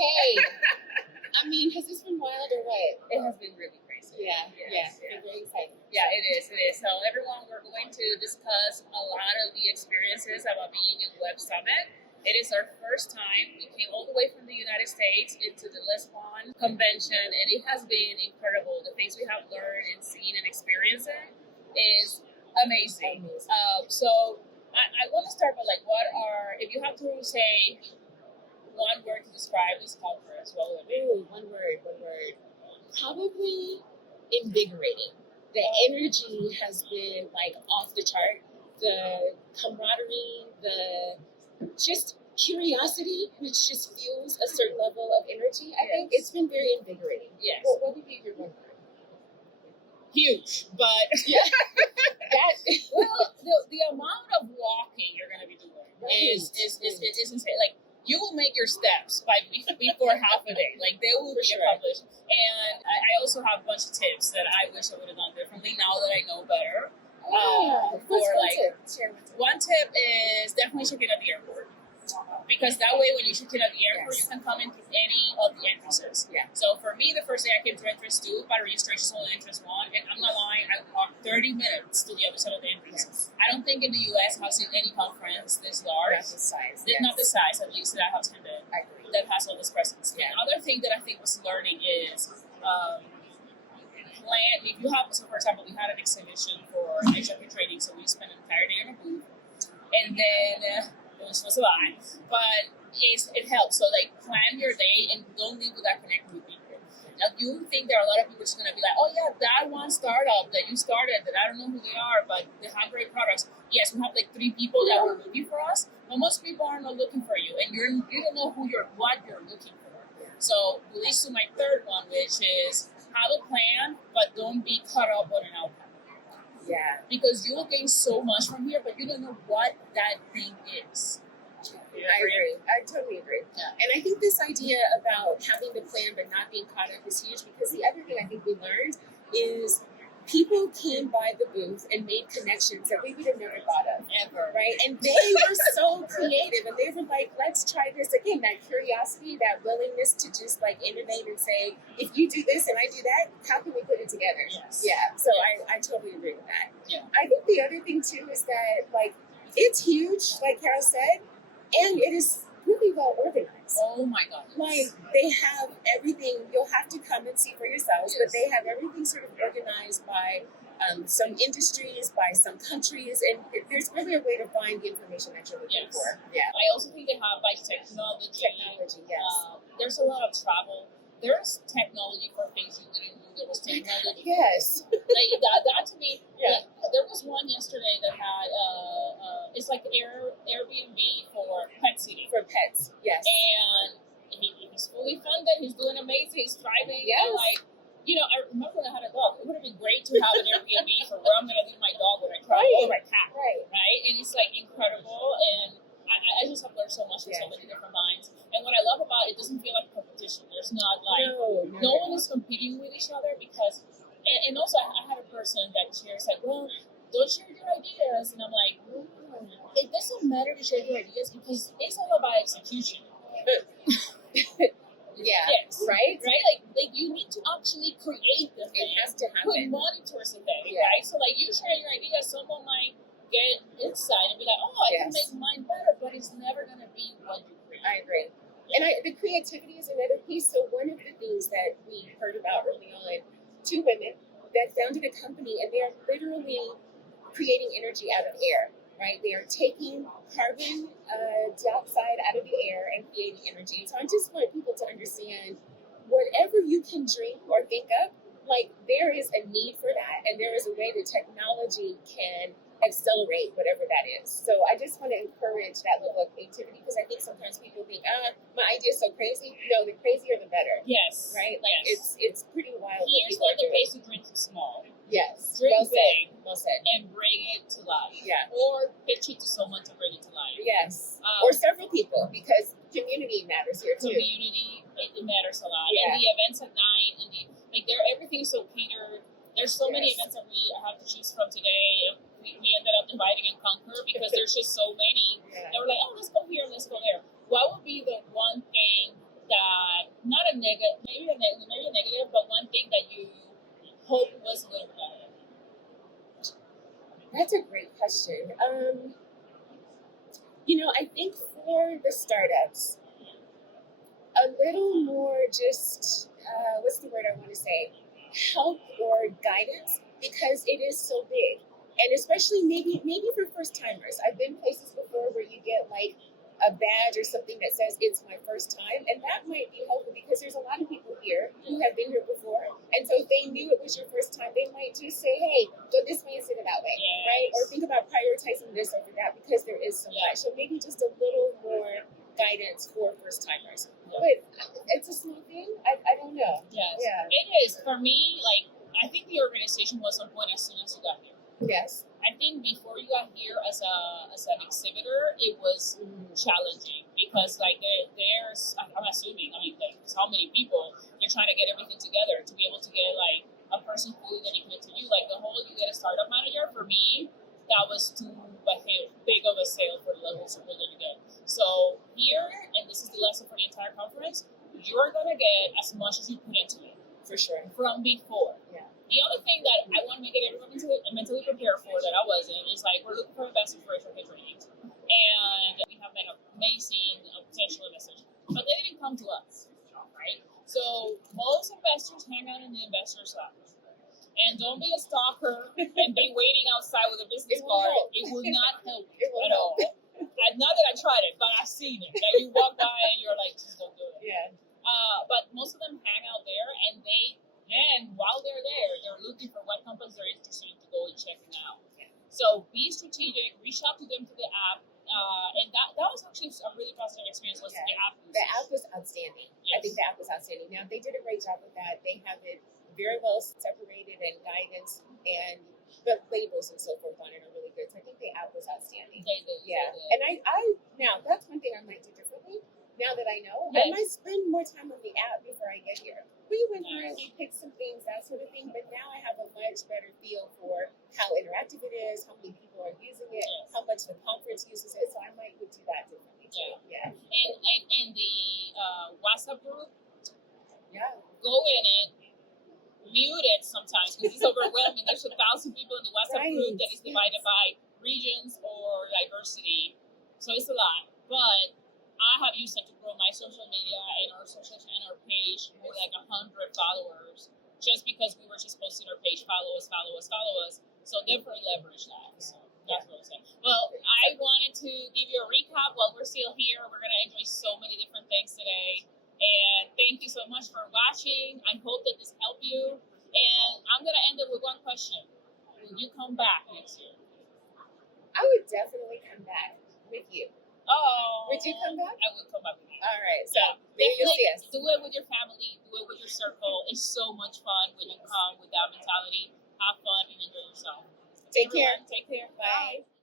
Hey, I mean, has this been wild or what? It has been really crazy. Yeah. Been very exciting. Yeah, it is. So everyone, we're going to discuss a lot of the experiences about being in WebSummit. It is our first time. We came all the way from the United States into the Lisbon convention, and it has been incredible. The things we have learned and seen and experienced is amazing. So I want to start with if you have to say one word to describe this conference, what would it be? Ooh, one word. Probably invigorating. The energy has been off the chart. The camaraderie, the just curiosity, which just fuels a certain level of energy. I think it's been very invigorating. Yes. What would be your one word? Huge, but the amount of walking you're going to be doing is insane. You will make your steps before half a day. They will be accomplished. And I also have a bunch of tips that I wish I would have done differently now that I know better. One tip is definitely checking at the airport. Because that way, when you check in at the airport, you can come in through any of the entrances. Yeah. So for me, the first day I came through entrance 2, by registration is only entrance 1, and I'm not lying, I walked 30 minutes to the other side of the entrance. Yes. I don't think in the US I've seen any conference this large. Not the size. Not the size, at least, that I have attended. I agree. That has all this presence. Yeah. Another thing that I think was learning is plan. If you have, so for example, we had an exhibition for HIK Trainings, so we spent an entire day in a booth, and then it was supposed to buy, but it helps. So plan your day and don't leave without connecting with people. Now you think there are a lot of people just gonna be like, oh yeah, that one startup that you started that I don't know who they are, but they have great products. Yes, we have 3 people that were looking for us, but most people are not looking for you, and you don't know what you're looking for. So it leads to my third one, which is have a plan, but don't be caught up on an outcome. Yeah. Because you will gain so much from here, but you don't know what that thing is. I agree. I totally agree. Yeah. And I think this idea about having the plan but not being caught up is huge, because the other thing I think we learned is people came by the booth and made connections that we would have never thought of. Ever. Right? And they were so creative, and they were like, let's try this. Again, that curiosity, that willingness to just innovate and say, if you do this and I do that, how can we put it together? Yes. Yeah. So I totally agree with that. Yeah. I think the other thing too is that it's huge, like Karol said, and it is really well organized. Oh my God. They have everything. You'll have to come and see for yourselves, but they have everything sort of organized by some industries, by some countries, and there's really a way to find the information that you're looking for. Yeah. I also think they have technology. Yes. There's a lot of travel. There's technology for things you didn't know there was technology. Yes. That to me, yeah. There was one yesterday that had it's like Airbnb for pet sitting. For pets, yes. And he's fully funded. He's doing amazing. He's thriving. Yes. And I remember when I had a dog. It would have been great to have an Airbnb for where I'm going to leave my dog when I travel, or my cat. Right. And it's incredible. And I just have learned so much from so many different minds. And what I love about it doesn't feel like a competition. There's not no one is competing with each other, because, and also I had a person that shares well, don't share your ideas. And I'm like, it doesn't matter to share your ideas, because it's all about execution. Yeah. Yes. Right? You need to actually create the thing. It has to happen. Put money towards the thing, Yeah. right? So you share your ideas, someone might get insight and be like, oh, I can make mine better, but it's never going to be what you create. I agree. And the creativity is another piece. So one of the things that we heard about early on, 2 women that founded a company, and they are literally creating energy out of air, right? They are taking carbon dioxide out of the air and creating energy. So I just want people to understand, whatever you can dream or think of, there is a need for that, and there is a way that technology can accelerate whatever that is. So I just want to encourage that level of creativity, because I think sometimes people think, my idea is so crazy. No, the crazier the better. Yes. Right? Yes. It's pretty wild. Here's what the basic dream small. Yes. Dream big. Well said. And bring it to life. Yeah. Or pitch it to someone to bring it to life. Yes. Or several people, because community matters here too. Community, it matters a lot. Yeah. And the events at night, and everything is so catered. There's so many events that we have to choose from today. We ended up dividing and conquer, because there's just so many. Yeah. And we're like, oh, let's go here, let's go there. What would be the one thing that maybe a negative, but one thing that you hope was a little bit better? That's a great question. I think for the startups, a little more just, what's the word I want to say? Help or guidance, because it is so big. And especially maybe for first timers. I've been places before where you get like a badge or something that says it's my first time, and that might be helpful because there's a lot of people here who have been here before, and so if they knew it was your first time, they might just say, hey, go this way instead of that way, Yes. right? Or think about prioritizing this over that because there is so much. So maybe just a little more guidance for first timers. But it's a small thing. I don't know. Yes. Yeah. It is. For me, like, I think the organization was on point as soon as you got here. Yes. I think before you got here as an exhibitor, it was challenging because like there's I'm assuming, I mean, like, how many people they're trying to get everything together to be able to get like a person fully dedicated to you. Like the whole you get a startup manager, for me, that was too big of a sale for the level of support that you get. So here, and this is the lesson for the entire conference, you're gonna get as much as you put into it. For sure. From before. Yeah. The other thing that I want to make everyone mentally prepared for that I wasn't is like we're looking for investors for HIK Trainings. And we have met amazing potential investors. But they didn't come to us, right? So most investors hang out in the investor side. And don't be a stalker and be waiting outside with a business card. It will not help at all. Not that I tried it, but I've seen it. That you walk by and you're like, just don't do it. Yeah. But most of them hang out there, and then while they're there, they're looking for what companies they're interested in to go and check them out. So be strategic, reach out to them through the app, and that was actually a really positive experience. Was the app? The app was outstanding. Yes. I think the app was outstanding. Now they did a great job with that. They have it very well separated and guidance, and the labels and so forth on it are really good. So I think the app was outstanding. They did. Yeah, They did. and I now that's one thing I might do differently. Now that I know, Yes. I might spend more time on the app before I get here. We went through, we picked some things, that sort of thing, but now I have a much better feel for how interactive it is, how many people are using it, Yes. how much the conference uses it, so I might do that differently too. Yeah. And the WhatsApp group, go in it, mute it sometimes because it's overwhelming. There's 1,000 people in the WhatsApp group that is divided by regions or diversity, so it's a lot. But I have used it to grow my social media and our social channel page with like 100 followers, just because we were just posting our page, follow us. So definitely leverage that. So that's what I'm saying. Well, I wanted to give you a recap while we're still here. We're gonna enjoy so many different things today. And thank you so much for watching. I hope that this helped you. And I'm gonna end it with one question. Will you come back next year? I would definitely come back with you. Oh. Would you come back? I would come back with you. All right. So Yeah, maybe you'll see us. do it with your family, do it with your circle. It's so much fun when you come with that mentality. Have fun and enjoy yourself. Take care. Everyone, take care. Bye. Bye.